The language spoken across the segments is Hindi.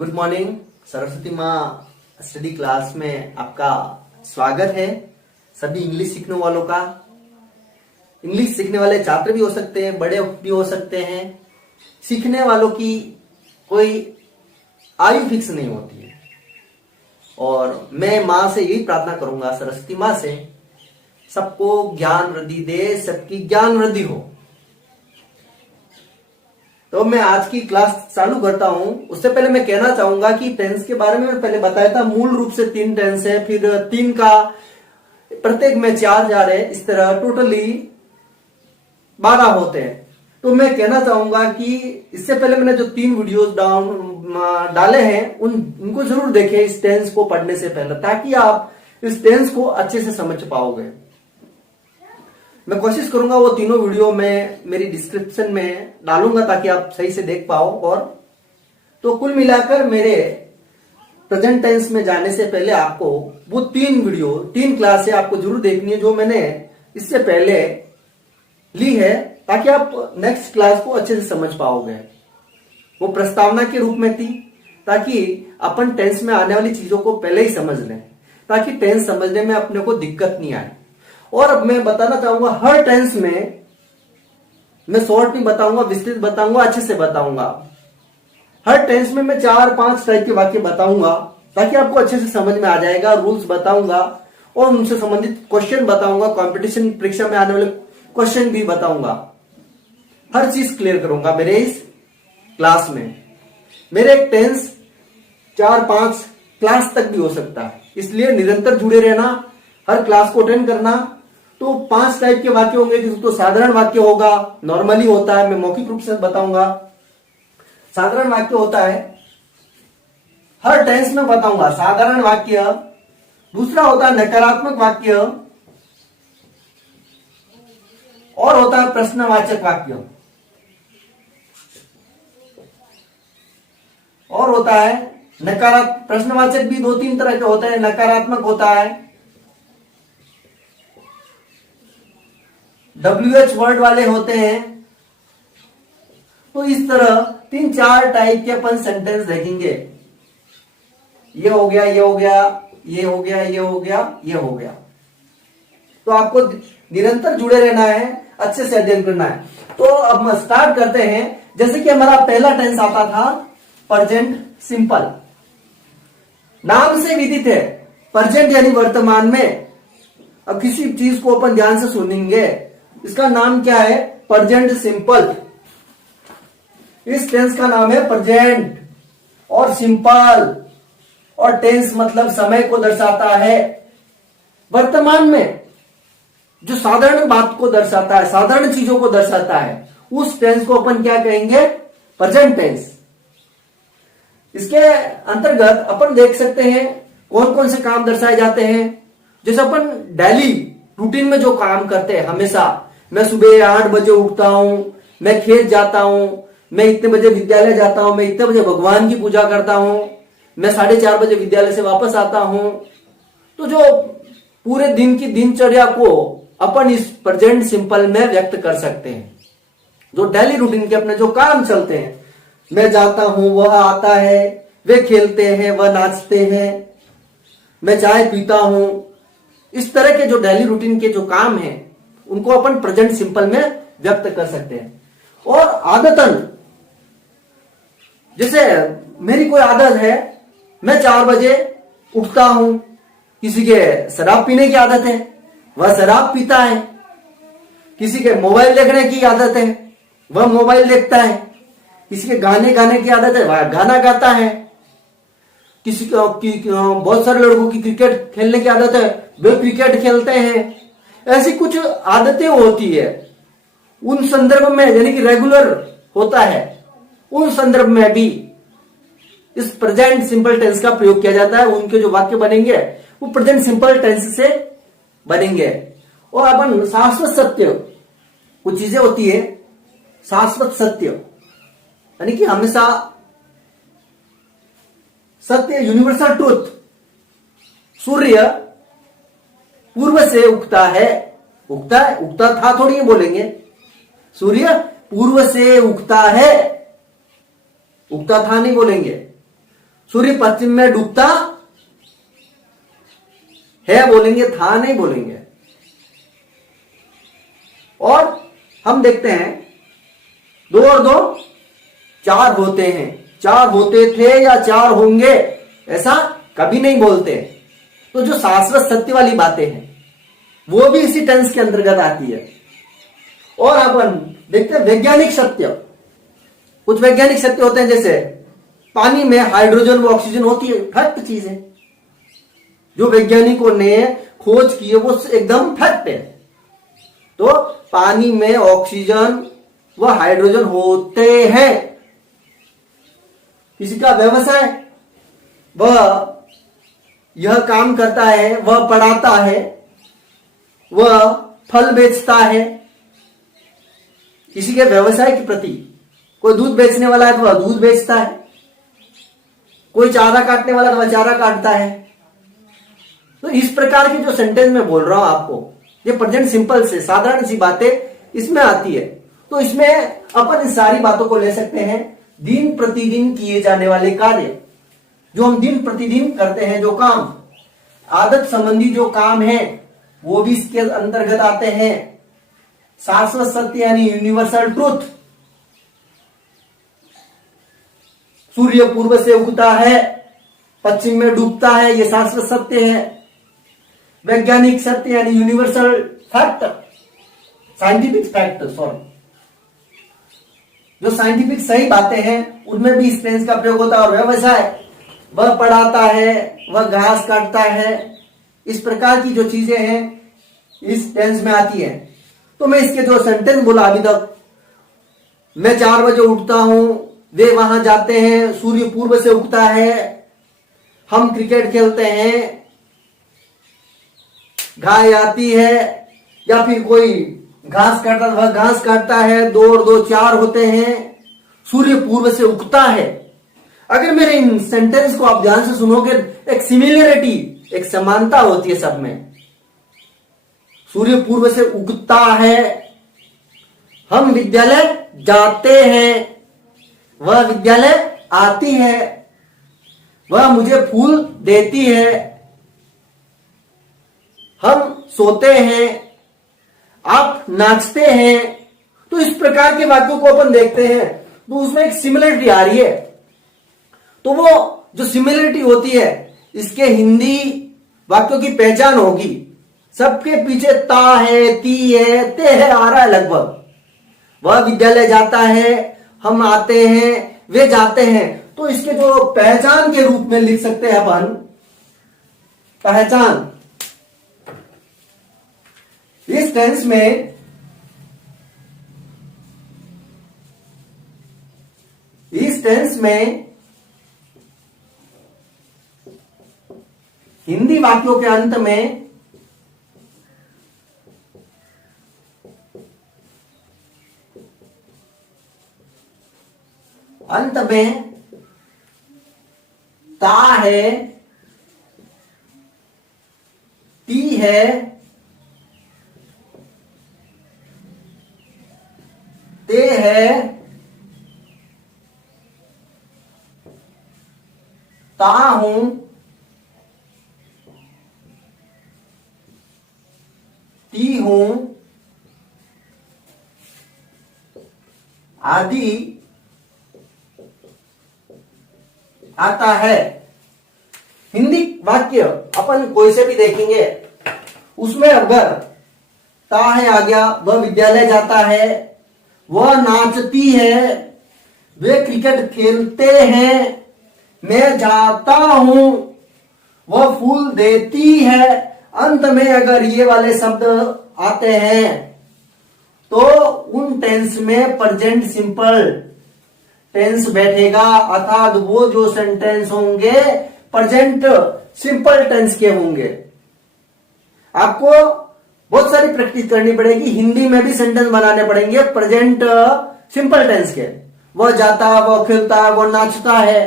Good morning. सरस्वती माँ स्टडी क्लास में आपका स्वागत है। सभी इंग्लिश सीखने वालों का। इंग्लिश सीखने वाले छात्र भी हो सकते हैं, बड़े भी हो सकते हैं। सीखने वालों की कोई आयु फिक्स नहीं होती है। और मैं माँ से यही प्रार्थना करूंगा, सरस्वती माँ से, सबको ज्ञान वृद्धि दे, सबकी ज्ञान वृद्धि हो। तो मैं आज की क्लास चालू करता हूं। उससे पहले मैं कहना चाहूंगा कि टेंस के बारे में मैं पहले बताया था। मूल रूप से 3 टेंस है, फिर 3 का प्रत्येक में 4 जा रहे, इस तरह टोटली 12 होते हैं। तो मैं कहना चाहूंगा कि इससे पहले मैंने जो 3 वीडियोस डाले हैं उनको जरूर देखें इस टेंस को पढ़ने से पहले, ताकि आप इस टेंस को अच्छे से समझ पाओगे। मैं कोशिश करूंगा वो तीनों वीडियो में मेरी डिस्क्रिप्शन में डालूंगा ताकि आप सही से देख पाओ। और तो कुल मिलाकर मेरे प्रेजेंट टेंस में जाने से पहले आपको वो 3 क्लासें आपको जरूर देखनी है जो मैंने इससे पहले ली है, ताकि आप नेक्स्ट क्लास को अच्छे से समझ पाओगे। वो प्रस्तावना के रूप में थी ताकि अपन टेंस में आने वाली चीजों को पहले ही समझ लें, ताकि टेंस समझने में अपने को दिक्कत नहीं आए। और अब मैं बताना चाहूंगा, हर टेंस में मैं शॉर्ट नहीं बताऊंगा, विस्तृत बताऊंगा, अच्छे से बताऊंगा। हर टेंस में मैं 4-5 टाइप के वाक्य बताऊंगा ताकि आपको अच्छे से समझ में आ जाएगा। रूल्स बताऊंगा और उनसे संबंधित क्वेश्चन बताऊंगा। कंपटीशन परीक्षा में आने वाले क्वेश्चन भी बताऊंगा। हर चीज क्लियर करूंगा मेरे इस क्लास में। मेरे एक टेंस 4-5 क्लास तक भी हो सकता है, इसलिए निरंतर जुड़े रहना, हर क्लास को अटेंड करना। तो 5 टाइप के वाक्य होंगे। तो साधारण वाक्य होगा, नॉर्मली होता है, मैं मौखिक रूप से बताऊंगा। साधारण वाक्य होता है, हर टेंस में बताऊंगा साधारण वाक्य। दूसरा होता है नकारात्मक वाक्य, और होता है प्रश्नवाचक वाक्य, और होता है नकारात्मक। प्रश्नवाचक भी 2-3 तरह के होते हैं। नकारात्मक होता है, WH वर्ड वाले होते हैं। तो इस तरह 3-4 टाइप के अपन सेंटेंस देखेंगे। ये हो गया, ये हो गया, ये हो गया, ये हो गया, ये हो गया। तो आपको निरंतर जुड़े रहना है, अच्छे से अध्ययन करना है। तो अब हम स्टार्ट करते हैं। जैसे कि हमारा पहला टेंस आता था प्रेजेंट सिंपल। नाम से विदित है, प्रेजेंट यानी वर्तमान में। अब किसी चीज को अपन ध्यान से सुनेंगे, इसका नाम क्या है? Present simple. इस टेंस का नाम है प्रेजेंट और सिंपल। और टेंस मतलब समय को दर्शाता है। वर्तमान में जो साधारण बात को दर्शाता है, साधारण चीजों को दर्शाता है, उस टेंस को अपन क्या कहेंगे? Present tense. इसके अंतर्गत अपन देख सकते हैं कौन कौन से काम दर्शाए जाते हैं। जैसे अपन डेली रूटीन में जो काम करते हैं, हमेशा मैं सुबह 8 बजे उठता हूं, मैं खेत जाता हूं, मैं इतने बजे विद्यालय जाता हूं, मैं इतने बजे भगवान की पूजा करता हूं, मैं 4:30 बजे विद्यालय से वापस आता हूं। तो जो पूरे दिन की दिनचर्या को अपन इस प्रेजेंट सिंपल में व्यक्त कर सकते हैं। जो डेली रूटीन के अपने जो काम चलते हैं, मैं जाता हूं, वह आता है, वे खेलते हैं, वह नाचते हैं, मैं चाय पीता हूं। इस तरह के जो डेली रूटीन के जो काम हैं, उनको अपन प्रेजेंट सिंपल में व्यक्त कर सकते हैं। और आदतन, जैसे मेरी कोई आदत है, मैं 4 बजे उठता हूं। किसी के शराब पीने की आदत है, वह शराब पीता है। किसी के मोबाइल देखने की आदत है, वह मोबाइल देखता है। किसी के गाने गाने की आदत है, वह गाना गाता है। किसी को बहुत सारे लड़कों की क्रिकेट खेलने की आदत है, वे क्रिकेट खेलते हैं। ऐसी कुछ आदतें होती है, उन संदर्भ में, यानी कि रेगुलर होता है, उन संदर्भ में भी इस प्रेजेंट सिंपल टेंस का प्रयोग किया जाता है। उनके जो वाक्य बनेंगे वो प्रेजेंट सिंपल टेंस से बनेंगे। और अपन शाश्वत सत्य, कुछ चीजें होती है शाश्वत सत्य, यानी कि हमेशा सत्य, यूनिवर्सल ट्रूथ। सूर्य पूर्व से उगता है, उगता था थोड़ी ही बोलेंगे। सूर्य पूर्व से उगता है, उगता था नहीं बोलेंगे। सूर्य पश्चिम में डूबता है बोलेंगे, था नहीं बोलेंगे। और हम देखते हैं 2 और 2 4 होते हैं, 4 होते थे या 4 होंगे, ऐसा कभी नहीं बोलते। तो जो शाश्वत सत्य वाली बातें हैं वो भी इसी टेंस के अंतर्गत आती है। और अपन देखते हैं वैज्ञानिक सत्य। कुछ वैज्ञानिक सत्य होते हैं, जैसे पानी में हाइड्रोजन व ऑक्सीजन होती है, फैक्ट चीज है। जो वैज्ञानिकों ने खोज की है वो एकदम फैक्ट है। तो पानी में ऑक्सीजन व हाइड्रोजन होते हैं। किसी का व्यवसाय, वह यह काम करता है, वह पढ़ाता है, वह फल बेचता है। किसी के व्यवसाय के प्रति, कोई दूध बेचने वाला है तो वह दूध बेचता है, कोई चारा काटने वाला तो वह चारा काटता है। तो इस प्रकार के जो सेंटेंस मैं बोल रहा हूं आपको, ये प्रेजेंट सिंपल से साधारण सी बातें इसमें आती है। तो इसमें अपन इन सारी बातों को ले सकते हैं। दिन प्रतिदिन किए जाने वाले कार्य, जो हम दिन प्रतिदिन करते हैं, जो काम, आदत संबंधी जो काम है वो भी इसके अंतर्गत आते हैं। शाश्वत सत्य यानी यूनिवर्सल ट्रूथ, सूर्य पूर्व से उगता है, पश्चिम में डूबता है, ये शाश्वत सत्य है। वैज्ञानिक सत्य यानी universal fact, scientific fact, sorry, जो साइंटिफिक सही बातें हैं उनमें भी इस टेंस का प्रयोग होता है। और व्यवसाय, वह पढ़ाता है, वह घास काटता है। इस प्रकार की जो चीजें हैं इस टेंस में आती है। तो मैं इसके जो सेंटेंस बोला अभी तक, मैं 4 बजे उठता हूं, वे वहां जाते हैं, सूर्य पूर्व से उगता है, हम क्रिकेट खेलते हैं, गाय आती है, या फिर कोई घास काटता, वह घास काटता है, 2 और 2 4 होते हैं, सूर्य पूर्व से उगता है। अगर मेरे इन सेंटेंस को आप ध्यान से सुनोगे, एक सिमिलरिटी, एक समानता होती है सब में। सूर्य पूर्व से उगता है, हम विद्यालय जाते हैं, वह विद्यालय आती है, वह मुझे फूल देती है, हम सोते हैं, आप नाचते हैं। तो इस प्रकार के वाक्यों को अपन देखते हैं तो उसमें एक सिमिलरिटी आ रही है। तो वो जो सिमिलरिटी होती है, इसके हिंदी वाक्यों की पहचान होगी। सबके पीछे ता है, ती है, ते है आ रहा है लगभग। वह विद्यालय जाता है, हम आते हैं, वे जाते हैं। तो इसके जो पहचान के रूप में लिख सकते हैं अपन, पहचान। इस टेंस में हिंदी वाक्यों के अंत में ता है, ती है, ते है, ता हूं, ती हूं आदि आता है। हिंदी वाक्य अपन कोई से भी देखेंगे, उसमें अगर ता है आ गया, वह विद्यालय जाता है, वह नाचती है, वे क्रिकेट खेलते हैं, मैं जाता हूं, वह फूल देती है। अंत में अगर ये वाले शब्द आते हैं तो उन टेंस में प्रेजेंट सिंपल टेंस बैठेगा, अर्थात वो जो सेंटेंस होंगे प्रेजेंट सिंपल टेंस के होंगे। आपको बहुत सारी प्रैक्टिस करनी पड़ेगी, हिंदी में भी सेंटेंस बनाने पड़ेंगे प्रेजेंट सिंपल टेंस के। वह जाता है, वह खेलता है, वह नाचता है।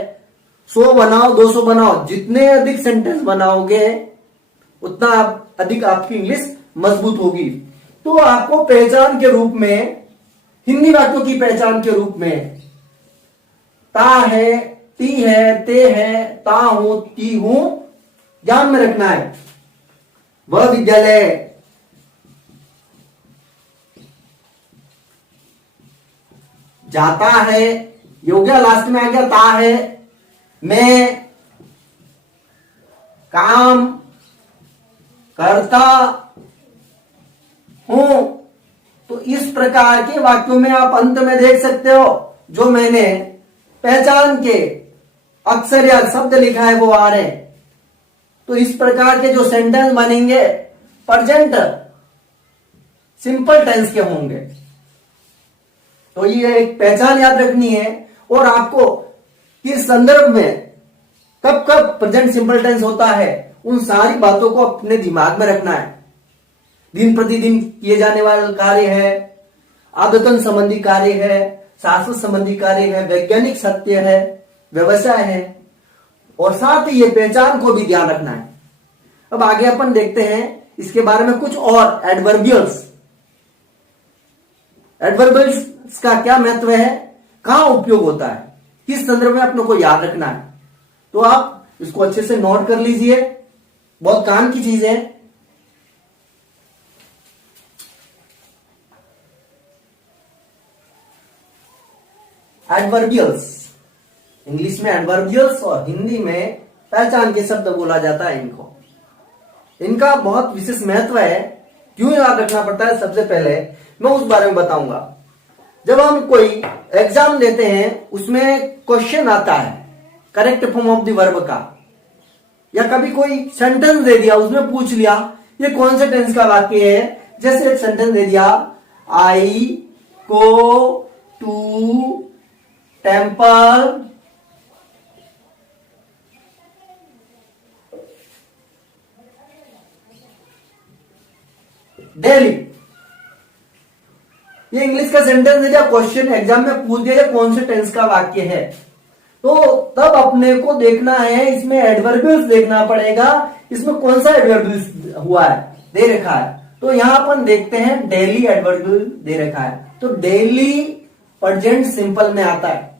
100 बनाओ, 200 बनाओ, जितने अधिक सेंटेंस बनाओगे उतना अधिक आपकी इंग्लिश मजबूत होगी। तो आपको पहचान के रूप में, हिंदी वाक्यों की पहचान के रूप में ता है, ती है, ते है, ता हूं, ती हूं, ध्यान में रखना है। वह विद्यालय, जाता है, ये हो गया, लास्ट में आ गया ता है, मैं काम करता हूं। तो इस प्रकार के वाक्यों में आप अंत में देख सकते हो जो मैंने पहचान के अक्षर या शब्द लिखा है वो आ रहे। तो इस प्रकार के जो सेंटेंस बनेंगे प्रेजेंट सिंपल टेंस के होंगे। तो ये एक पहचान याद रखनी है और आपको किस संदर्भ में कब कब प्रेजेंट सिंपल टेंस होता है उन सारी बातों को अपने दिमाग में रखना है। दिन प्रतिदिन किए जाने वाले कार्य है, आदतन संबंधी कार्य है, शास्त्र संबंधी कार्य है, वैज्ञानिक सत्य है, व्यवसाय है, और साथ ही ये पहचान को भी ध्यान रखना है। अब आगे अपन देखते हैं इसके बारे में कुछ और एडवर्बियल्स। एडवर्बियल्स का क्या महत्व है, कहां उपयोग होता है, किस संदर्भ में अपने को याद रखना है। तो आप इसको अच्छे से नोट कर लीजिए, बहुत काम की चीज है। एडवर्बियल्स, इंग्लिश में एडवर्बियल्स और हिंदी में पहचान के शब्द बोला जाता है इनको। इनका बहुत विशेष महत्व है, क्यों याद रखना पड़ता है, सबसे पहले मैं उस बारे में बताऊंगा। जब हम कोई एग्जाम देते हैं उसमें क्वेश्चन आता है correct form of the verb का, या कभी कोई सेंटेंस दे दिया उसमें पूछ लिया ये कौन से टेंस का वाक्य है। जैसे एक सेंटेंस दे दिया, आई गो टू टेम्पल डेली, ये इंग्लिश का सेंटेंस दे दिया, क्वेश्चन एग्जाम में पूछ दिया कौन से टेंस का वाक्य है। तो तब अपने को देखना है, इसमें एडवर्बियल्स देखना पड़ेगा, इसमें कौन सा एडवर्बियल्स हुआ है दे रखा है। तो यहां अपन देखते हैं डेली एडवर्बियल दे रखा है, तो डेली प्रेजेंट सिंपल में आता है।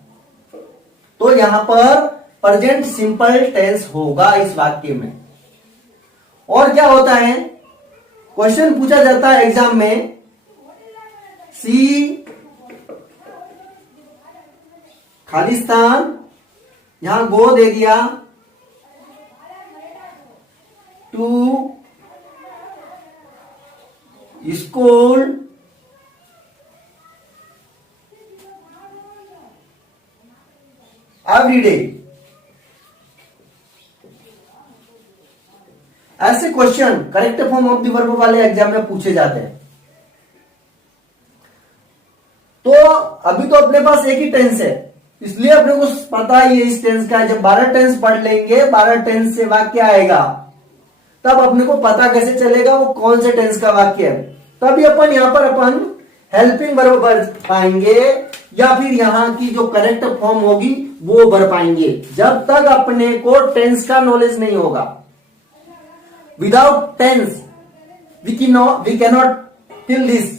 तो यहां पर प्रेजेंट सिंपल टेंस होगा इस वाक्य में। और क्या होता है, क्वेश्चन पूछा जाता है एग्जाम में, सी खालिस्तान, यहां गो दे दिया, टू स्कूल, एवरीडे। ऐसे question correct form of the verb वाले एग्जाम में पूछे जाते हैं। तो अभी तो अपने पास एक ही टेंस है, इसलिए अपने को पता ही है इस टेंस का। जब 12 टेंस पढ़ लेंगे, 12 टेंस से वाक्य आएगा, तब अपने को पता कैसे चलेगा वो कौन से टेंस का वाक्य है। तभी अपन यहां पर अपन हेल्पिंग वर्ब भर पाएंगे या फिर यहां की जो करेक्ट फॉर्म होगी वो भर पाएंगे। जब तक अपने को टेंस का नॉलेज नहीं होगा, without tense we cannot fill this.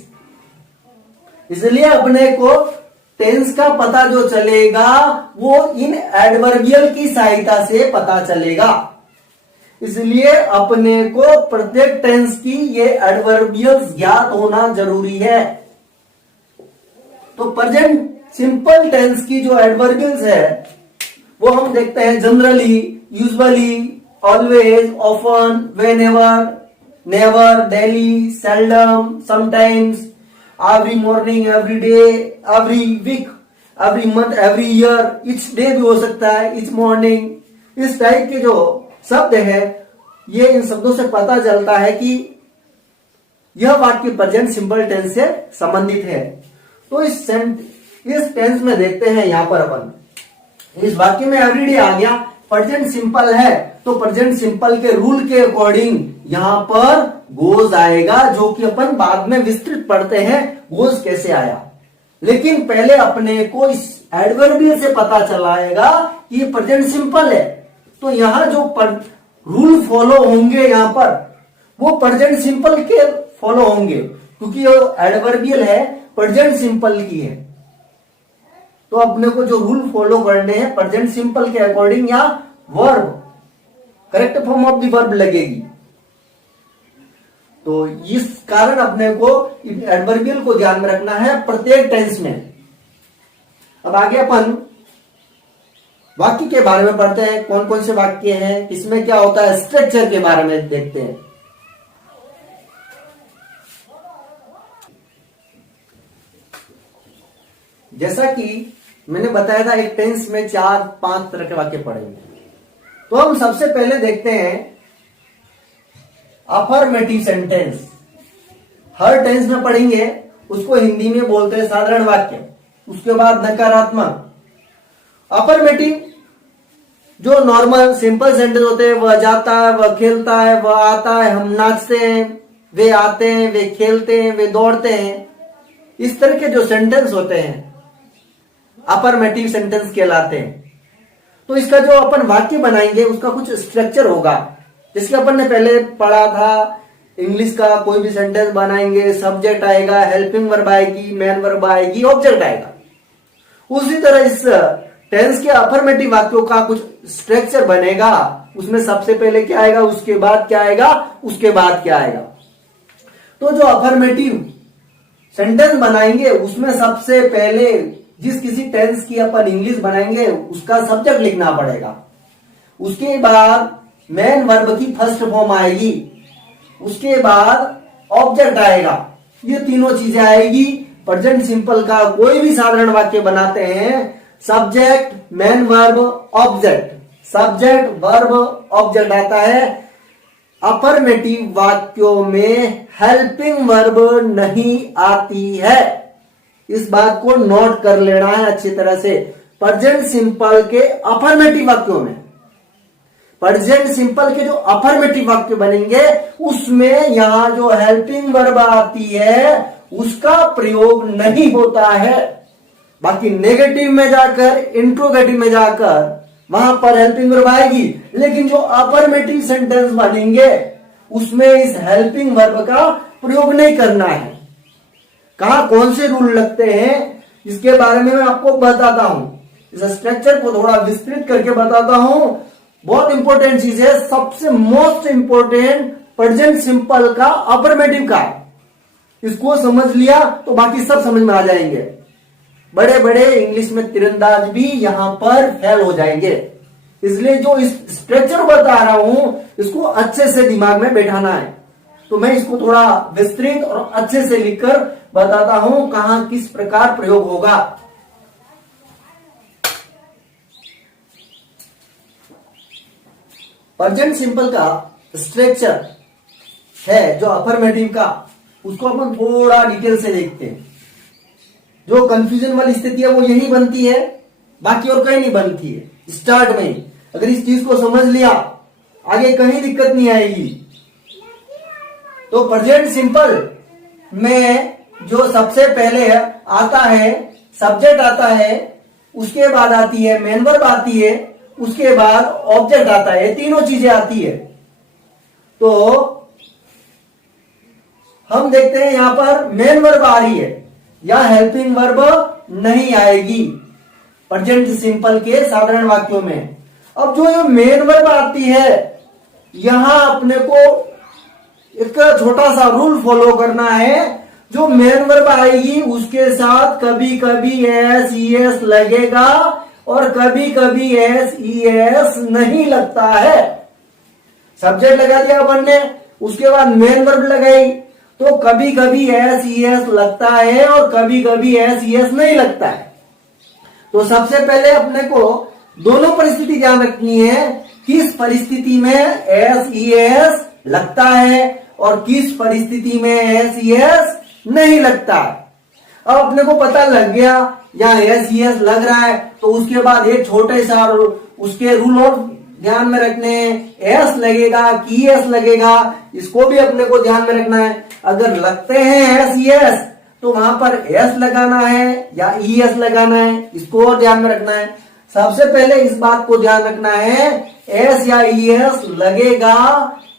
इसलिए अपने को टेंस का पता जो चलेगा वो इन एडवर्बियल की सहायता से पता चलेगा। इसलिए अपने को प्रत्येक टेंस की ये एडवर्बियल्स ज्ञात होना जरूरी है। तो प्रेजेंट सिंपल टेंस की जो एडवर्बियल्स है वो हम देखते हैं generally, usually, always, often, whenever, never, daily, seldom, sometimes, every morning, every day, every week, every month, every year, each day भी हो सकता है, ईच मॉर्निंग। इस टाइप के जो शब्द है ये इन शब्दों से पता चलता है कि यह वाक्य प्रेजेंट सिंपल टेंस से संबंधित है। तो इस टेंस में देखते हैं यहां पर अपन इस वाक्य में एवरीडे आ गया, प्रेजेंट सिंपल है तो प्रेजेंट सिंपल के रूल के अकॉर्डिंग यहां पर गोज आएगा, जो कि अपन बाद में विस्तृत पढ़ते हैं गोज कैसे आया। लेकिन पहले अपने को इस एडवर्बियल से पता चलाएगा कि ये प्रेजेंट सिंपल है। तो यहां जो रूल फॉलो होंगे यहां पर वो प्रेजेंट सिंपल के फॉलो होंगे, क्योंकि ये एडवर्बियल है प्रेजेंट सिंपल की है। तो अपने को जो रूल फॉलो करने हैं प्रेजेंट सिंपल के अकॉर्डिंग या verb, correct form of the verb लगेगी। तो इस कारण अपने को एडवर्बियल को ध्यान में रखना है प्रत्येक टेंस में। अब आगे अपन वाक्य के बारे में पढ़ते हैं, कौन कौन से वाक्य हैं, इसमें क्या होता है, स्ट्रक्चर के बारे में देखते हैं। जैसा कि मैंने बताया था एक टेंस में 4-5 तरह के वाक्य पढ़ेंगे। तो हम सबसे पहले देखते हैं अफर्मेटिव सेंटेंस। हर टेंस में पढ़ेंगे, उसको हिंदी में बोलते हैं साधारण वाक्य। उसके बाद नकारात्मक। अफर्मेटिव जो नॉर्मल सिंपल सेंटेंस होते हैं, वह जाता है, वह खेलता है, वह आता है, हम नाचते हैं, वे आते हैं, वे खेलते हैं, वे दौड़ते हैं, इस तरह के जो सेंटेंस होते हैं अफर्मेटिव सेंटेंस कहलाते हैं। तो इसका जो अपन वाक्य बनाएंगे उसका कुछ स्ट्रक्चर होगा। जिसके अपन ने पहले पढ़ा था, इंग्लिश का कोई भी सेंटेंस बनाएंगे, सब्जेक्ट आएगा, हेल्पिंग वर्ब आएगी, मेन वर्ब आएगी, ऑब्जेक्ट आएगा। उसी तरह इस टेंस के अफर्मेटिव वाक्यों का कुछ स्ट्रक्चर बनेगा। उसमें सबसे पहले क्या आएगा, उसके बाद क्या आएगा, उसके बाद क्या आएगा। तो जो अफर्मेटिव सेंटेंस बनाएंगे उसमें सबसे पहले जिस किसी टेंस की अपन इंग्लिश बनाएंगे उसका सब्जेक्ट लिखना पड़ेगा। उसके बाद मेन वर्ब की फर्स्ट फॉर्म आएगी, उसके बाद ऑब्जेक्ट आएगा। ये तीनों चीजें आएगी। प्रेजेंट सिंपल का कोई भी साधारण वाक्य बनाते हैं, subject, main verb, object, subject, verb, object आता है। अफर्मेटिव वाक्यों में हेल्पिंग वर्ब नहीं आती है। इस बात को नोट कर लेना है अच्छी तरह से। प्रेजेंट सिंपल के अफर्मेटिव वाक्यों में, प्रेजेंट सिंपल के जो अफर्मेटिव वाक्य बनेंगे उसमें यहां जो हेल्पिंग वर्ब आती है उसका प्रयोग नहीं होता है। बाकी नेगेटिव में जाकर, इंट्रोगेटिव में जाकर वहां पर हेल्पिंग वर्ब आएगी, लेकिन जो अफर्मेटिव सेंटेंस बनेंगे उसमें इस हेल्पिंग वर्ब का प्रयोग नहीं करना है। कहा कौन से रूल लगते हैं इसके बारे में मैं आपको बताता हूं। इस स्ट्रक्चर को थोड़ा विस्तृत करके बताता हूं। बहुत इंपॉर्टेंट चीज है, सबसे मोस्ट इंपॉर्टेंट प्रेजेंट सिंपल का अफर्मेटिव का। इसको समझ लिया तो बाकी सब समझ में आ जाएंगे। बड़े बड़े इंग्लिश में तीरंदाज भी यहां पर फेल हो जाएंगे। इसलिए जो इस स्ट्रक्चर बता रहा हूं इसको अच्छे से दिमाग में बैठाना है। तो मैं इसको थोड़ा विस्तृत और अच्छे से लिखकर बताता हूं कहां किस प्रकार प्रयोग होगा। प्रेजेंट सिंपल का स्ट्रक्चर है जो अफर्मेटिव का, उसको अपन थोड़ा डिटेल से देखते हैं। जो कंफ्यूजन वाली स्थिति है वो यही बनती है, बाकी और कहीं नहीं बनती है। स्टार्ट में अगर इस चीज को समझ लिया आगे कहीं दिक्कत नहीं आएगी। तो प्रेजेंट सिंपल में जो सबसे पहले आता है सब्जेक्ट आता है, उसके बाद आती है मेन वर्ब आती है, उसके बाद ऑब्जेक्ट आता है, तीनों चीजें आती है। तो हम देखते हैं यहां पर मेन वर्ब आ रही है या हेल्पिंग वर्ब नहीं आएगी प्रेजेंट सिंपल के साधारण वाक्यों में। अब जो ये मेन वर्ब आती है यहां अपने को एक छोटा सा रूल फॉलो करना है। जो मेन वर्ब आएगी उसके साथ कभी कभी एस ई एस लगेगा और कभी कभी एस ई एस नहीं लगता है। सब्जेक्ट लगा दिया अपन ने, उसके बाद मेन वर्ब लगाई, तो कभी कभी एस ई एस लगता है और कभी कभी एस ई एस नहीं लगता है। तो सबसे पहले अपने को दोनों परिस्थिति ध्यान रखनी है, किस परिस्थिति में एस ई एस लगता है और किस परिस्थिति में एस ई एस नहीं लगता है। अब अपने को पता लग गया यहाँ एस ई एस लग रहा है, तो उसके बाद एक छोटे सा उसके रूल और ध्यान में रखने हैं। एस लगेगा कि एस लगेगा, इसको भी अपने को ध्यान में रखना है। अगर लगते हैं एस ई एस तो वहां पर एस लगाना है या ई एस लगाना है, इसको और ध्यान में रखना है। सबसे पहले इस बात को ध्यान रखना है एस या ई एस लगेगा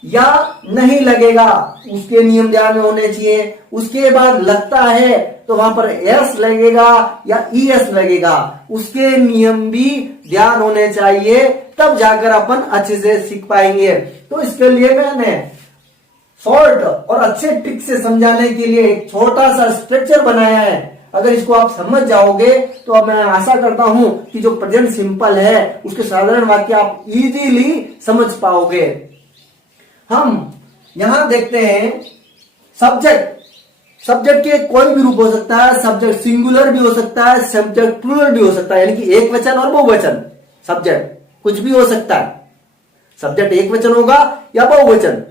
या नहीं लगेगा, उसके नियम ध्यान में होने चाहिए। उसके बाद लगता है तो वहां पर एस लगेगा या ईएस लगेगा, उसके नियम भी ध्यान होने चाहिए, तब जाकर अपन अच्छे से सीख पाएंगे। तो इसके लिए मैंने शॉर्ट और अच्छे ट्रिक से समझाने के लिए एक छोटा सा स्ट्रक्चर बनाया है। अगर इसको आप समझ जाओगे तो मैं आशा करता हूं कि जो प्रेजेंट सिंपल है उसके साधारण वाक्य आप इजीली समझ पाओगे। हम यहां देखते हैं सब्जेक्ट। सब्जेक्ट के कोई भी रूप हो सकता है, सब्जेक्ट सिंगुलर भी हो सकता है, सब्जेक्ट प्लूरल भी हो सकता है, यानी कि एक वचन और बहुवचन। सब्जेक्ट कुछ भी हो सकता है, सब्जेक्ट एक वचन होगा या बहुवचन,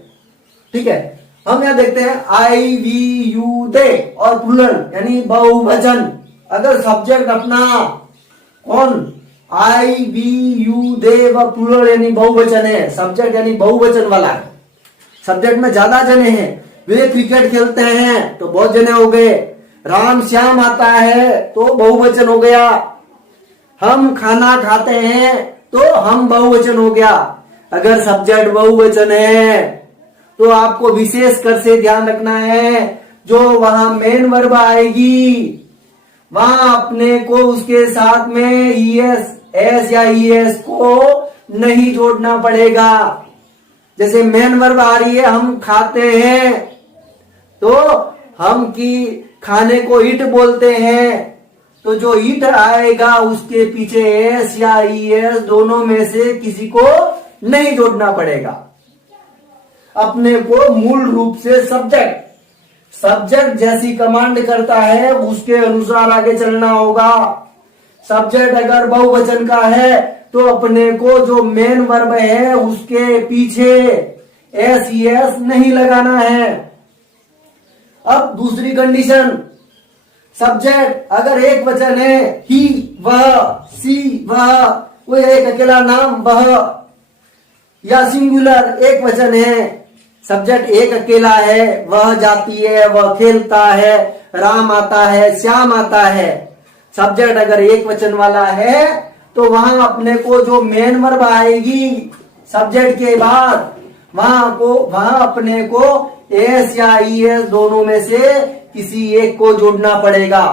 ठीक है। हम यहां देखते हैं आई वी यू दे और प्लूरल यानी बहुवचन। अगर सब्जेक्ट अपना कौन आई वी यू दे व प्लूरल यानी बहुवचन है, सब्जेक्ट यानी बहुवचन वाला है, सब्जेक्ट में ज्यादा जने हैं, वे क्रिकेट खेलते हैं तो बहुत जने हो गए, राम श्याम आता है तो बहुवचन हो गया, हम खाना खाते हैं तो हम बहुवचन हो गया। अगर सब्जेक्ट बहुवचन है तो आपको विशेष कर से ध्यान रखना है, जो वहां मेन वर्ब आएगी वहां अपने को उसके साथ में ईएस एस या ईएस को नहीं जोड़ना पड़ेगा। जैसे मेन वर्ब आ रही है हम खाते हैं तो हम की खाने को ईट बोलते हैं, तो जो ईट आएगा उसके पीछे एस या ईएस दोनों में से किसी को नहीं जोड़ना पड़ेगा। अपने को मूल रूप से सब्जेक्ट जैसी कमांड करता है उसके अनुसार आगे चलना होगा। सब्जेक्ट अगर बहुवचन का है तो अपने को जो मेन वर्ब है उसके पीछे एस ईएस नहीं लगाना है। अब दूसरी कंडीशन, सब्जेक्ट अगर एक वचन है, ही वह सी वह, वो एक अकेला नाम वह, या सिंगुलर एक वचन है, सब्जेक्ट एक अकेला है, वह जाती है, वह खेलता है, राम आता है, श्याम आता है। सब्जेक्ट अगर एक वचन वाला है तो वहां अपने को जो मेन वर्ब आएगी सब्जेक्ट के बाद वहां अपने को एस या ईएस दोनों में से किसी एक को जोड़ना पड़ेगा।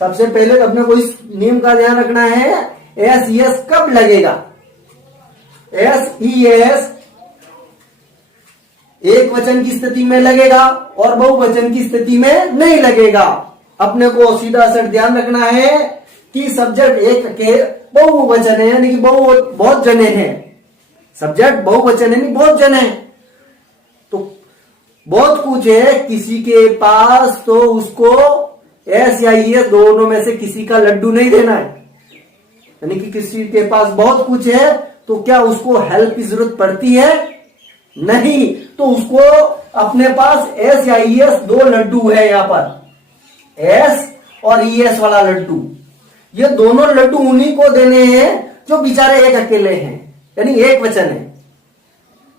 सबसे पहले तो अपने को इस नियम का ध्यान रखना है, एस ईएस कब लगेगा। एस ईएस एक वचन की स्थिति में लगेगा और बहुवचन की स्थिति में नहीं लगेगा। अपने को सीधा सा ध्यान रखना है कि सब्जेक्ट एक के बहुवचन है यानी कि बहुत जने हैं, सब्जेक्ट बहुवचन यानी बहुत जने हैं, तो बहुत कुछ है किसी के पास तो उसको एस या ईएस दोनों में से किसी का लड्डू नहीं देना है। यानी कि किसी के पास बहुत कुछ है तो क्या उसको हेल्प की जरूरत पड़ती है, नहीं, तो उसको अपने पास एस या ईएस दो लड्डू है, यहां पर एस और ईएस वाला लड्डू, ये दोनों लड्डू उन्हीं को देने हैं जो बेचारे एक अकेले हैं, यानी एक वचन है।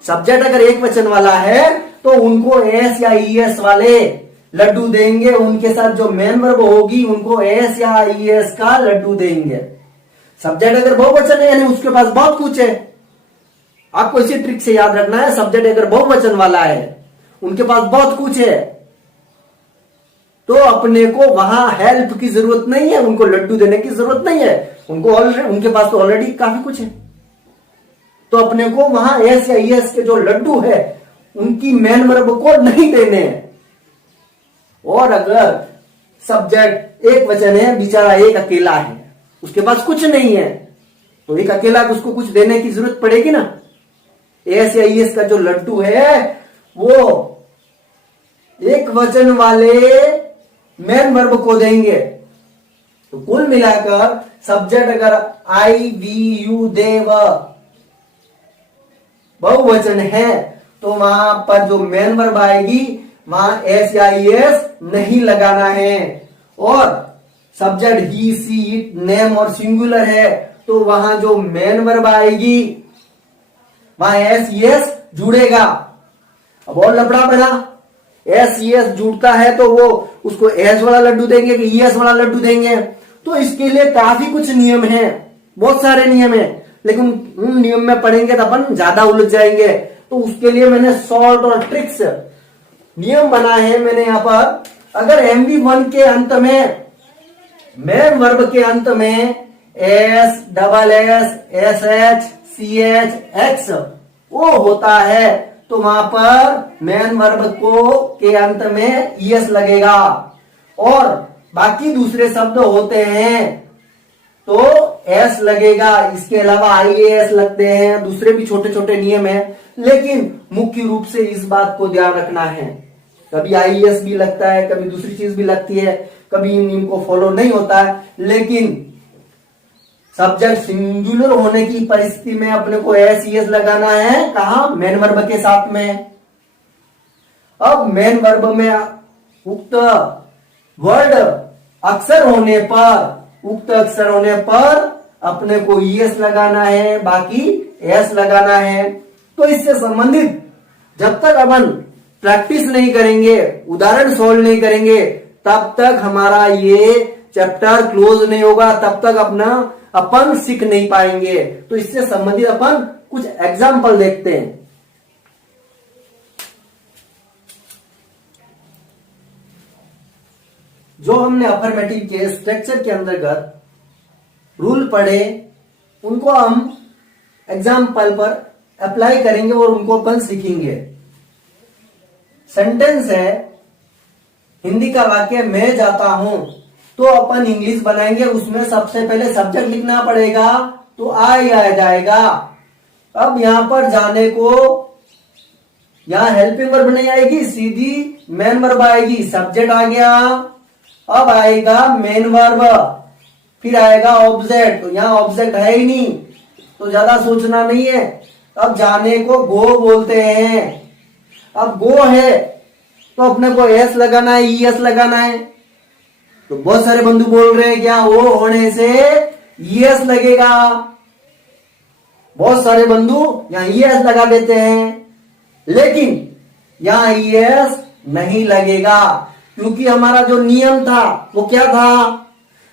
सब्जेक्ट अगर एक वचन वाला है तो उनको एस या ईएस वाले लड्डू देंगे, उनके साथ जो मेन वर्ब होगी उनको एस या ईएस का लड्डू देंगे। सब्जेक्ट अगर बहुवचन है यानी उसके पास बहुत कुछ है, आपको इसी ट्रिक से याद रखना है। सब्जेक्ट अगर बहुवचन वाला है उनके पास बहुत कुछ है तो अपने को वहां हेल्प की जरूरत नहीं है, उनको लड्डू देने की जरूरत नहीं है, उनके पास तो ऑलरेडी काफी कुछ है। तो अपने को वहां एस या ईएस के जो लड्डू है उनकी मेन वर्ब को नहीं देने हैं। और अगर सब्जेक्ट एक वचन है, बेचारा एक अकेला है, उसके पास कुछ नहीं है, तो एक अकेला तो उसको कुछ देने की जरूरत पड़ेगी ना। एस या ईएस का जो लड्डू है वो एक वचन वाले मेन वर्ब को देंगे। तो कुल मिलाकर सब्जेक्ट अगर आई वी यू दे बहुवचन है तो वहां पर जो मेन वर्ब आएगी वहां एस या ईएस नहीं लगाना है। और subject he see it name और सिंगुलर है तो वहां जो मेन वर्ब आएगी वहां एस ईएस जुड़ेगा। अब और लफड़ा बना, एस ईएस जुड़ता है तो वो उसको एस वाला लड्डू देंगे कि ईएस वाला लड्डू देंगे। तो इसके लिए काफी कुछ नियम है, बहुत सारे नियम है, लेकिन उन नियम में पढ़ेंगे तो अपन ज्यादा उलझ जाएंगे। तो उसके लिए मैंने शॉर्ट और ट्रिक्स नियम बनाए हैं मैंने यहाँ पर। अगर MV1 के अंत में मेन वर्ब के अंत में S double S S H C H X वो होता है तो वहां पर मेन वर्ब को के अंत में ईएस लगेगा, और बाकी दूसरे शब्द होते हैं तो एस लगेगा। इसके अलावा आईएएस लगते हैं, दूसरे भी छोटे छोटे नियम हैं, लेकिन मुख्य रूप से इस बात को ध्यान रखना है। कभी आईएएस भी लगता है, कभी दूसरी चीज भी लगती है, कभी इन नियम को फॉलो नहीं होता है, लेकिन सब्जेक्ट सिंगुलर होने की परिस्थिति में अपने को एस ईएस लगाना है। कहा? मेन वर्ब के साथ में। अब मेन वर्ब में उक्त वर्ड अक्षर होने पर अपने को ईएस लगाना है, बाकी एस लगाना है। तो इससे संबंधित जब तक अपन प्रैक्टिस नहीं करेंगे, उदाहरण सोल्व नहीं करेंगे, तब तक हमारा ये चैप्टर क्लोज नहीं होगा, तब तक अपन सीख नहीं पाएंगे। तो इससे संबंधित अपन कुछ एग्जाम्पल देखते हैं। जो हमने अफर्मेटिव के स्ट्रक्चर के अंतर्गत रूल पढ़े, उनको हम एग्जाम्पल पर अप्लाई करेंगे और उनको अपन सीखेंगे। सेंटेंस है, हिंदी का वाक्य मैं जाता हूं, तो अपन इंग्लिश बनाएंगे, उसमें सबसे पहले सब्जेक्ट लिखना पड़ेगा, तो आई आ जाएगा। अब यहां पर जाने को यहां हेल्पिंग वर्ब नहीं आएगी, सीधी मेन वर्ब आएगी। सब्जेक्ट आ गया, अब आएगा मेन वर्ब, फिर आएगा ऑब्जेक्ट। तो यहाँ ऑब्जेक्ट है ही नहीं, तो ज्यादा सोचना नहीं है। अब जाने को गो बोलते हैं। अब गो है तो अपने को एस लगाना है, ईएस लगाना है। तो बहुत सारे बंधु बोल रहे हैं क्या वो होने से ईएस लगेगा। बहुत सारे बंधु यहां ईएस लगा देते हैं, लेकिन यहां ईएस नहीं लगेगा, क्योंकि हमारा जो नियम था वो क्या था?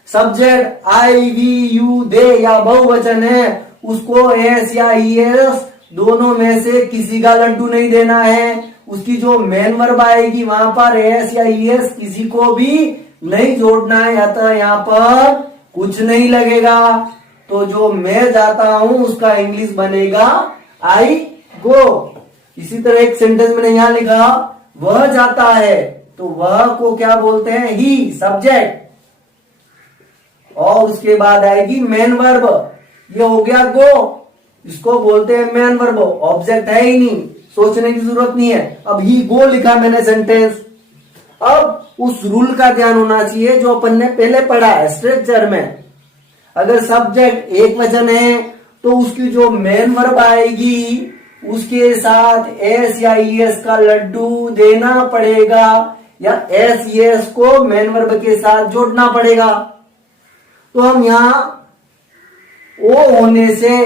Subject I we you they या बहुवचन है, उसको एस या ईएस दोनों में से किसी का लड्डू नहीं देना है। उसकी जो मेन वर्ब आएगी वहां पर एस या ईएस किसी को भी नहीं जोड़ना है, अतः यहाँ पर कुछ नहीं लगेगा। तो जो मैं जाता हूं उसका इंग्लिश बनेगा आई गो। इसी तरह एक सेंटेंस मैंने यहां लिखा, वह जाता है, तो वह को क्या बोलते हैं? ही, सब्जेक्ट, और उसके बाद आएगी मेन वर्ब। ये हो गया गो, इसको बोलते हैं मेन वर्ब। ऑब्जेक्ट है ही नहीं, सोचने की जरूरत नहीं है। अब ही गो लिखा मैंने सेंटेंस। अब उस रूल का ध्यान होना चाहिए जो अपन ने पहले पढ़ा है स्ट्रक्चर में। अगर सब्जेक्ट एक वचन है तो उसकी जो मेन वर्ब आएगी उसके साथ एस या ईएस का लड्डू देना पड़ेगा, या एस ईएस को मेन वर्ब के साथ जोड़ना पड़ेगा। तो हम यहां ओ होने से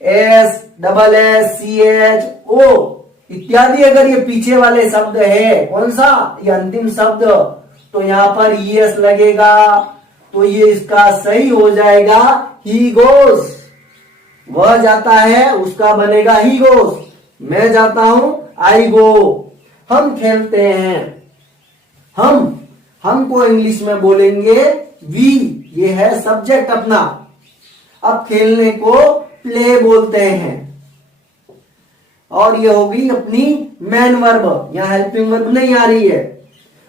S double S C H O इत्यादि अगर ये पीछे वाले शब्द है, कौन सा? ये अंतिम शब्द, तो यहां पर ईएस लगेगा। तो ये इसका सही हो जाएगा ही गोस। वह जाता है उसका बनेगा ही गोस। मैं जाता हूं आई गो। हम खेलते हैं, हमको इंग्लिश में बोलेंगे वी, ये है सब्जेक्ट अपना। अब खेलने को प्ले बोलते हैं, और ये होगी अपनी मेन वर्ब। यहां हेल्पिंग वर्ब नहीं आ रही है।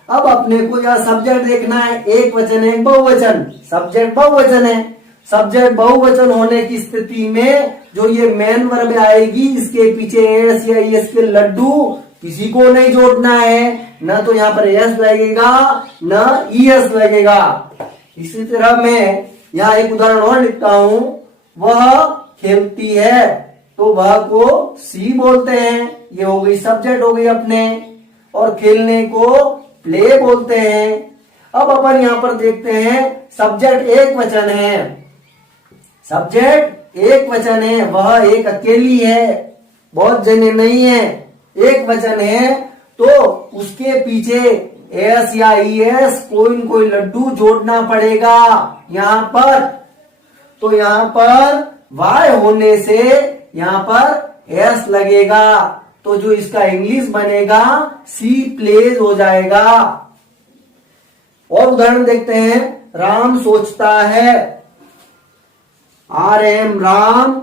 अब अपने को यहां सब्जेक्ट देखना है, एक वचन है बहुवचन, सब्जेक्ट बहुवचन है। सब्जेक्ट बहुवचन होने की स्थिति में जो ये मेन वर्ब आएगी, इसके पीछे एस या ईएस के लड्डू किसी को नहीं जोड़ना है, न तो यहाँ पर एस लगेगा न ईएस लगेगा। इसी तरह मैं यहाँ एक उदाहरण और लिखता हूं, वह खेलती है, तो वह को सी बोलते हैं, ये हो गई सब्जेक्ट हो गई अपने, और खेलने को प्ले बोलते हैं। अब अपन यहां पर देखते हैं सब्जेक्ट एक वचन है, सब्जेक्ट एक वचन है, वह एक अकेली है, बहुत जने नहीं है, एक वचन है, तो उसके पीछे एस या ईएस कोई न कोई लड्डू जोड़ना पड़ेगा यहां पर। तो यहां पर वाई होने से यहां पर एस लगेगा, तो जो इसका इंग्लिश बनेगा सी प्लेज हो जाएगा। और उदाहरण देखते हैं, राम सोचता है, RM राम,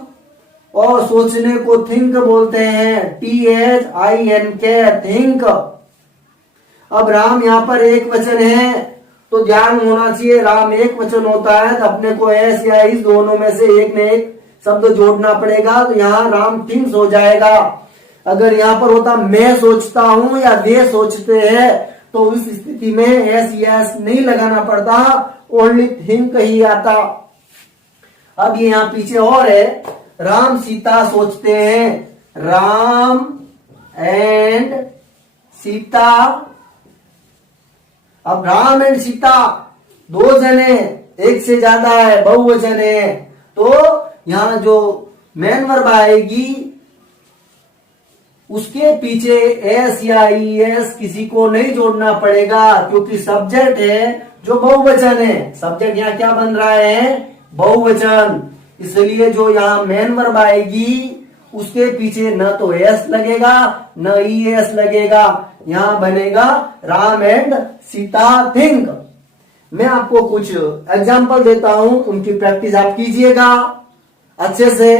और सोचने को थिंक बोलते हैं, THINK थिंक। अब राम यहां पर एक वचन है तो ध्यान होना चाहिए, राम एक वचन होता है तो अपने को एस या इस दोनों में से एक ने एक शब्द जोड़ना पड़ेगा, तो यहां राम थिंक्स हो जाएगा। अगर यहां पर होता मैं सोचता हूं या वे सोचते हैं तो उस स्थिति में एस यस नहीं लगाना पड़ता, ओनली थिंक ही आता। अब ये यहां पीछे और है, राम सीता सोचते हैं, राम एंड सीता। अब राम एंड सीता दो जने, एक से ज्यादा है, बहुवचन है, तो यहां जो मेन वर्ब आएगी उसके पीछे एस या ई एस किसी को नहीं जोड़ना पड़ेगा, क्योंकि सब्जेक्ट है जो बहुवचन है। सब्जेक्ट यहां क्या बन रहा है, बहुवचन, इसलिए जो यहां मेन वर्ब आएगी उसके पीछे न तो एस लगेगा न ई एस लगेगा, यहां बनेगा राम एंड सीता थिंक। मैं आपको कुछ एग्जाम्पल देता हूं, उनकी प्रैक्टिस आप कीजिएगा अच्छे से,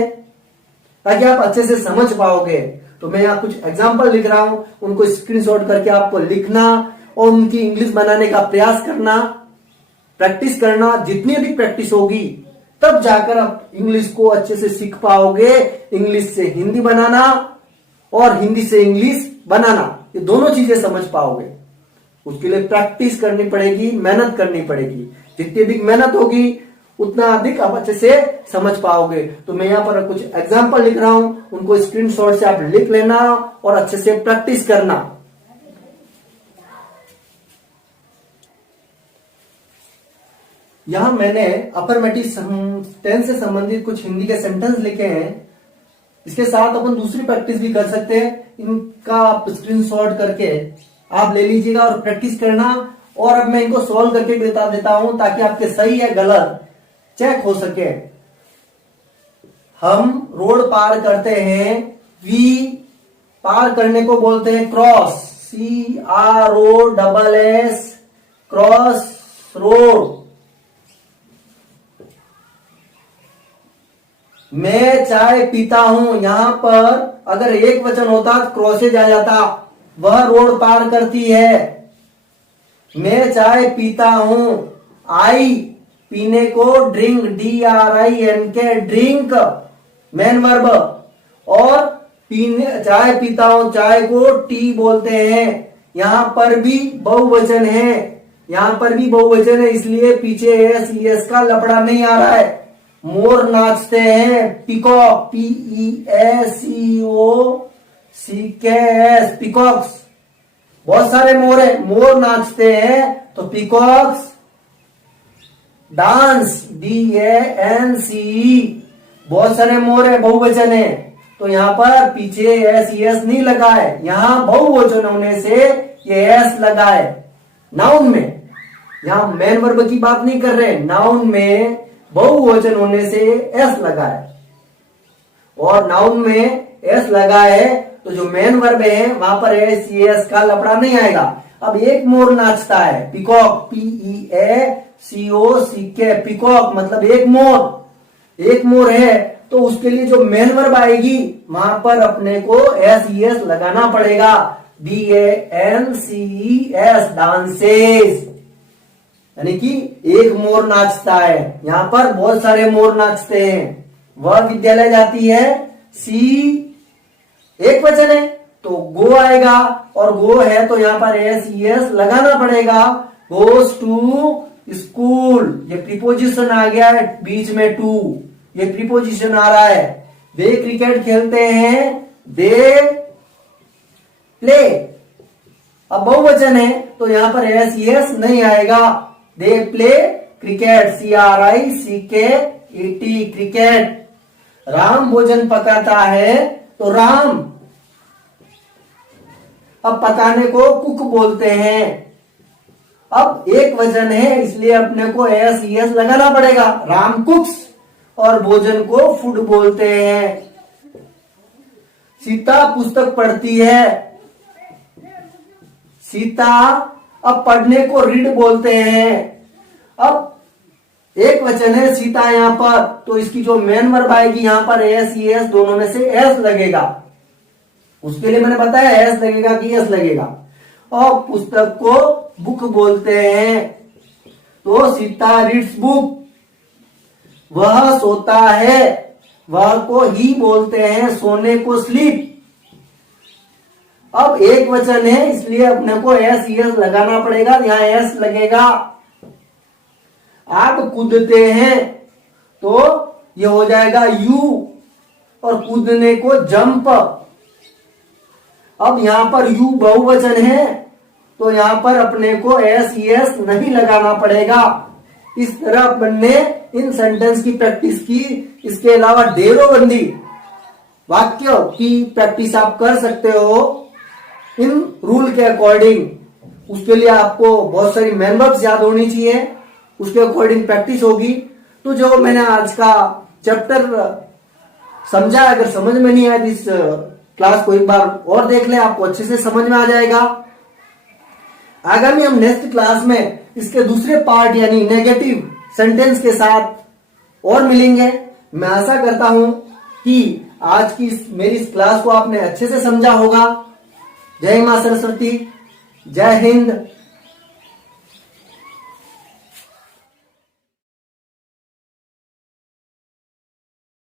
ताकि आप अच्छे से समझ पाओगे। तो मैं यहाँ कुछ एग्जाम्पल लिख रहा हूं, उनको स्क्रीनशॉट करके आपको लिखना और उनकी इंग्लिश बनाने का प्रयास करना, प्रैक्टिस करना। जितनी अधिक प्रैक्टिस होगी तब जाकर आप इंग्लिश को अच्छे से सीख पाओगे। इंग्लिश से हिंदी बनाना और हिंदी से इंग्लिश बनाना, ये दोनों चीजें समझ पाओगे। उसके लिए प्रैक्टिस करनी पड़ेगी, मेहनत करनी पड़ेगी। जितनी अधिक मेहनत होगी उतना अधिक आप अच्छे से समझ पाओगे। तो मैं यहाँ पर कुछ एग्जाम्पल लिख रहा हूं, उनको स्क्रीनशॉट से आप लिख लेना और अच्छे से प्रैक्टिस करना। यहां मैंने अफर्मेटिव टेंस से संबंधित कुछ हिंदी के सेंटेंस लिखे हैं। इसके साथ अपन दूसरी प्रैक्टिस भी कर सकते हैं, इनका आप स्क्रीनशॉट करके आप ले लीजिएगा और प्रैक्टिस करना। और अब मैं इनको सॉल्व करके बता देता हूं ताकि आपके सही है गलत चेक हो सके। हम रोड पार करते हैं, वी पार करने को बोलते हैं क्रॉस, CROSS क्रॉस रोड। मैं चाय पीता हूं, यहां पर अगर एक वचन होता तो क्रॉसेज आ जाता, वह रोड पार करती है। मैं चाय पीता हूं, आई पीने को drink, DRINK drink main verb, और पीने चाय पीता हूं, चाय को टी बोलते हैं। यहां पर भी बहुवचन है, यहां पर भी बहुवचन है, इसलिए पीछे एस ES का लफड़ा नहीं आ रहा है। मोर नाचते हैं, पिकॉक, PEACOCKS पिकॉक्स, बहुत सारे मोर है, मोर नाचते हैं तो पिकॉक्स डांस, DANCE, बहुत सारे मोर है, बहुवचन है, तो यहां पर पीछे एस ES नहीं लगा है, यहां बहुवचन होने से ये एस लगा है। नाउन में, यहां मेन वर्ब की बात नहीं कर रहे, नाउन में बहुवचन होने से एस लगा है, और नाउन में एस लगा है तो जो मेन वर्ब है वहां पर एस ES का लफड़ा नहीं आएगा। अब एक मोर नाचता है, पिकॉक, PEACOCK पिकॉक मतलब एक मोर, एक मोर है, तो उसके लिए जो मेन वर्ब आएगी वहां पर अपने को एस ES लगाना पड़ेगा, DANCES डांसेस, यानी कि एक मोर नाचता है। यहां पर बहुत सारे मोर नाचते हैं। वह विद्यालय जाती है, सी एक वचन है तो गो आएगा, और गो है तो यहां पर एस ES लगाना पड़ेगा, गोस टू स्कूल, ये प्रीपोजिशन आ गया है बीच में, टू ये प्रीपोजिशन आ रहा है। वे क्रिकेट खेलते हैं, दे प्ले, अब बहुवचन है तो यहां पर एस ES नहीं आएगा, they play cricket, CRICKET cricket. Ram भोजन पकाता है तो राम, अब पकाने को कुक बोलते हैं। अब एक वचन है इसलिए अपने को एस ES लगाना पड़ेगा, राम कुक्स, और भोजन को फूड बोलते हैं। सीता पुस्तक पढ़ती है। सीता, अब पढ़ने को रीड बोलते हैं। अब एक वचन है सीता यहां पर, तो इसकी जो मेन वर्ब आएगी यहां पर एस, एस दोनों में से एस लगेगा। उसके लिए मैंने बताया एस लगेगा कि एस लगेगा। और पुस्तक को बुक बोलते हैं, तो सीता रीड्स बुक। वह सोता है, वह को ही बोलते हैं, सोने को स्लीप। अब एक वचन है इसलिए अपने को एस एस लगाना पड़ेगा, यहां एस लगेगा। आप कूदते हैं तो ये हो जाएगा यू, और कूदने को जंप। अब यहां पर यू बहुवचन है तो यहां पर अपने को एस एस नहीं लगाना पड़ेगा। इस तरह अपन ने इन सेंटेंस की प्रैक्टिस की। इसके अलावा ढेरों बंदी वाक्यों की प्रैक्टिस आप कर सकते हो इन रूल के अकॉर्डिंग। उसके लिए आपको बहुत सारी मेन वर्ब्स याद होनी चाहिए, उसके अकॉर्डिंग प्रैक्टिस होगी। तो जो मैंने आज का चैप्टर समझा, अगर समझ में नहीं आया तो इस क्लास को एक बार और देख ले, आपको अच्छे से समझ में आ जाएगा। आगामी हम नेक्स्ट क्लास में इसके दूसरे पार्ट यानी नेगेटिव सेंटेंस के साथ और मिलेंगे। मैं आशा करता हूं कि आज की मेरी इस क्लास को आपने अच्छे से समझा होगा। जय मां सरस्वती, जय हिंद।